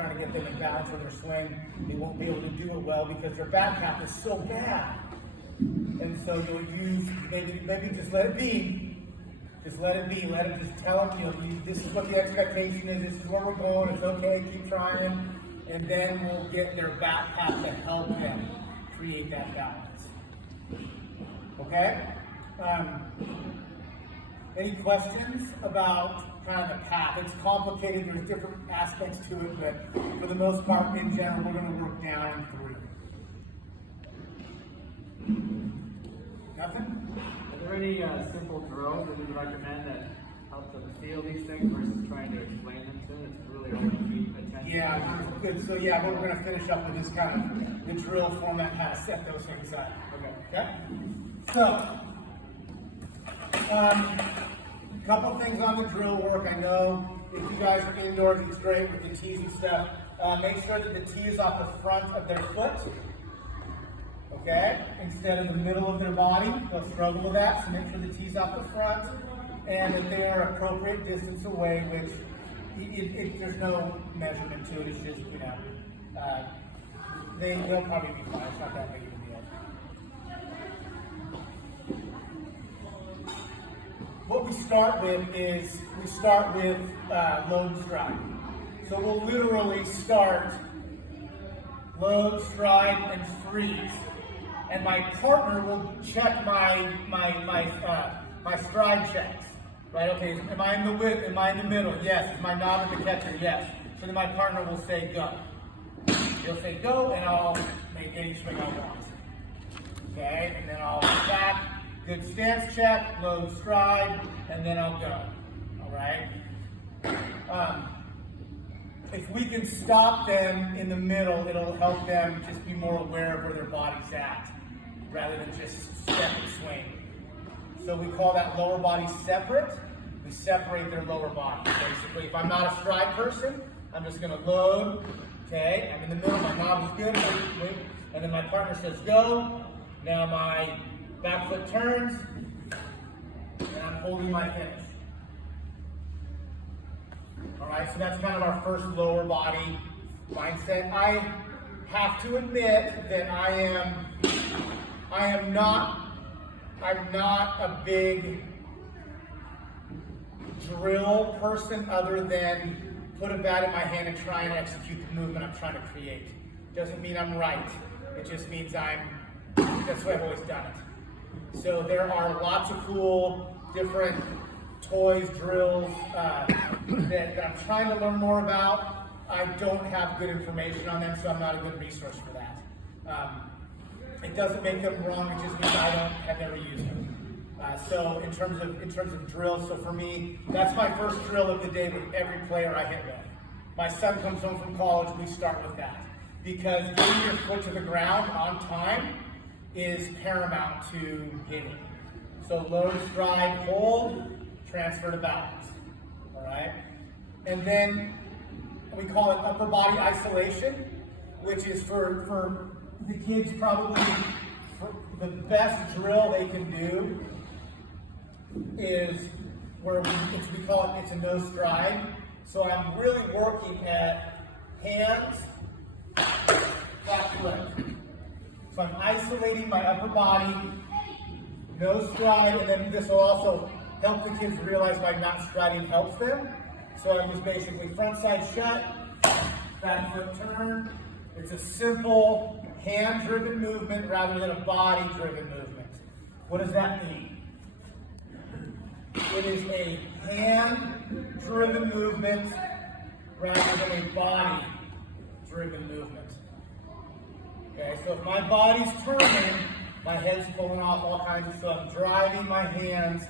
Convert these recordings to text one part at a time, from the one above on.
trying to get them in balance with their swing, they won't be able to do it well because their back half is so bad. And so you'll use, maybe just let it be. Just let it be. Let it just tell them, this is what the expectation is. This is where we're going. It's okay. Keep trying. And then we'll get their back half to help them create that balance. Okay? Any questions about kind of the path? It's complicated. There's different aspects to it, but for the most part, in general, we're going to work down through. Nothing? Are there any simple drills that you would recommend that help them feel these things versus trying to explain them to them? It's really only keep attention. Yeah, good. So yeah, we're going to finish up with this kind of the drill format, how to set those things up. Okay? So, a couple things on the drill work. I know if you guys are indoors, it's great with the tees and stuff. Make sure that the tee is off the front of their foot. Okay? Instead of the middle of their body. They'll struggle with that, so make sure the tee's off the front and that they are appropriate distance away, which there's no measurement to it. It's just, they'll probably be fine. It's not that big of a deal. What we start with is load stride. So we'll literally start load, stride, and freeze. And my partner will check my stride checks. Right? Okay, am I in the width? Am I in the middle? Yes. Is my knob in the catcher? Yes. So then my partner will say go. He'll say go, and I'll make any swing I want. Okay, and then I'll back, good stance check, load stride, and then I'll go. All right? If we can stop them in the middle, it'll help them just be more aware of where their body's at, rather than just step and swing. So we call that lower body separate. We separate their lower body. Basically, if I'm not a stride person, I'm just going to load. Okay, I'm in the middle, my knob is good, and then my partner says go. Now my back foot turns, and I'm holding my finish. All right, so that's kind of our first lower body mindset. I have to admit that I'm not a big drill person other than put a bat in my hand and try and execute the movement I'm trying to create. Doesn't mean I'm right. It just means that's what I've always done it. So there are lots of cool different toys, drills that I'm trying to learn more about. I don't have good information on them, so I'm not a good resource for that. It doesn't make them wrong, it just means I have never used them. So in terms of drills, so for me, that's my first drill of the day with every player I hit with. My son comes home from college, we start with that. Because getting your foot to the ground on time is paramount to hitting. So load, stride, hold, transfer to balance. All right? And then we call it upper body isolation, which is for the kids probably the best drill they can do is where we call it, it's a no stride. So I'm really working at hands, back foot. So I'm isolating my upper body, no stride, and then this will also help the kids realize by not striding helps them. So I was basically front side shut, back foot turn. It's a simple hand-driven movement rather than a body-driven movement. What does that mean? It is a hand-driven movement rather than a body-driven movement. Okay, so if my body's turning, my head's pulling off all kinds of stuff. I'm driving my hands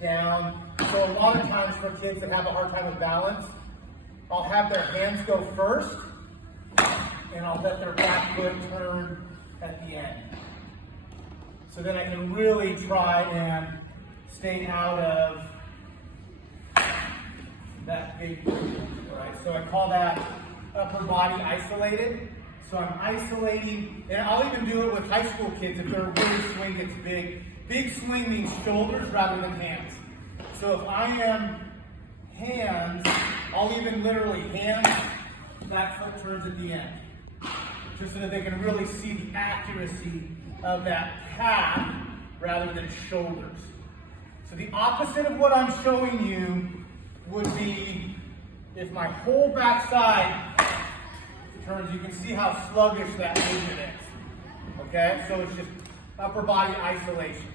down. So a lot of times for kids that have a hard time with balance, I'll have their hands go first, and I'll let their back foot turn at the end. So then I can really try and stay out of that big movement. Right? So I call that upper body isolated. So I'm isolating, and I'll even do it with high school kids if their really swing gets big. Big swing means shoulders rather than hands. So if I am hands, I'll even literally hands that foot turns at the end. Just so that they can really see the accuracy of that calf rather than shoulders. So the opposite of what I'm showing you would be if my whole backside turns, you can see how sluggish that movement is. Okay, so it's just upper body isolation.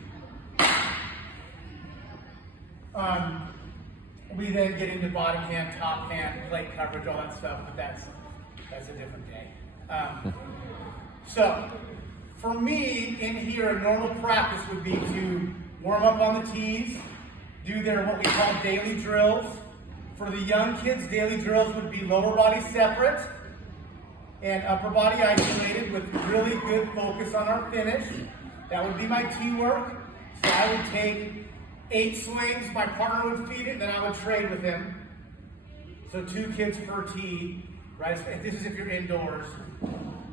We then get into bottom hand, top hand, plate coverage, all that stuff, but that's a different day. So, for me, in here, a normal practice would be to warm up on the tees, do their what we call daily drills. For the young kids, daily drills would be lower body separate and upper body isolated with really good focus on our finish. That would be my tee work. So I would take 8 swings, my partner would feed it, then I would trade with him. So 2 kids per tee, right? This is if you're indoors.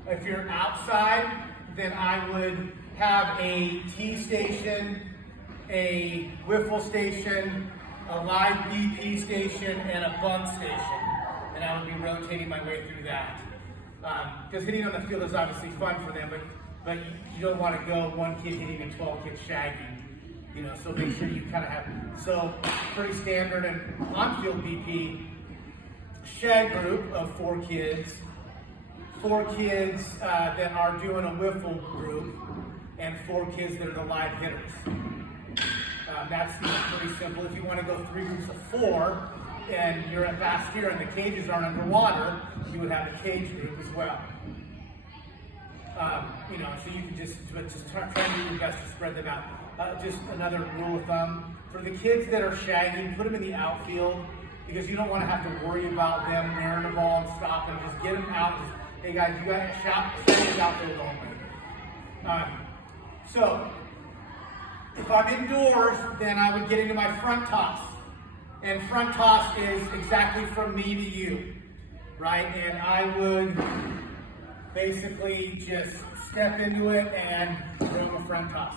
If you're outside, then I would have a tee station, a wiffle station, a live BP station, and a bunt station. And I would be rotating my way through that. Because hitting on the field is obviously fun for them, but you don't want to go one kid hitting and 12 kids shagging. You know, so make sure you kind of have, so pretty standard and on-field BP, shag group of 4 kids, 4 kids that are doing a wiffle group, and 4 kids that are the live hitters. That's pretty simple. If you want to go 3 groups of 4, and you're at Bastyr and the cages aren't underwater, you would have a cage group as well. You know, so you can just try to do your best to spread them out. Just another rule of thumb, for the kids that are shagging, put them in the outfield, because you don't want to have to worry about them wearing the ball and stopping. Just get them out. Just, hey guys, you got to shout, stay outfield only. So, if I'm indoors, then I would get into my front toss. And front toss is exactly from me to you, right? And I would basically just step into it and throw a front toss.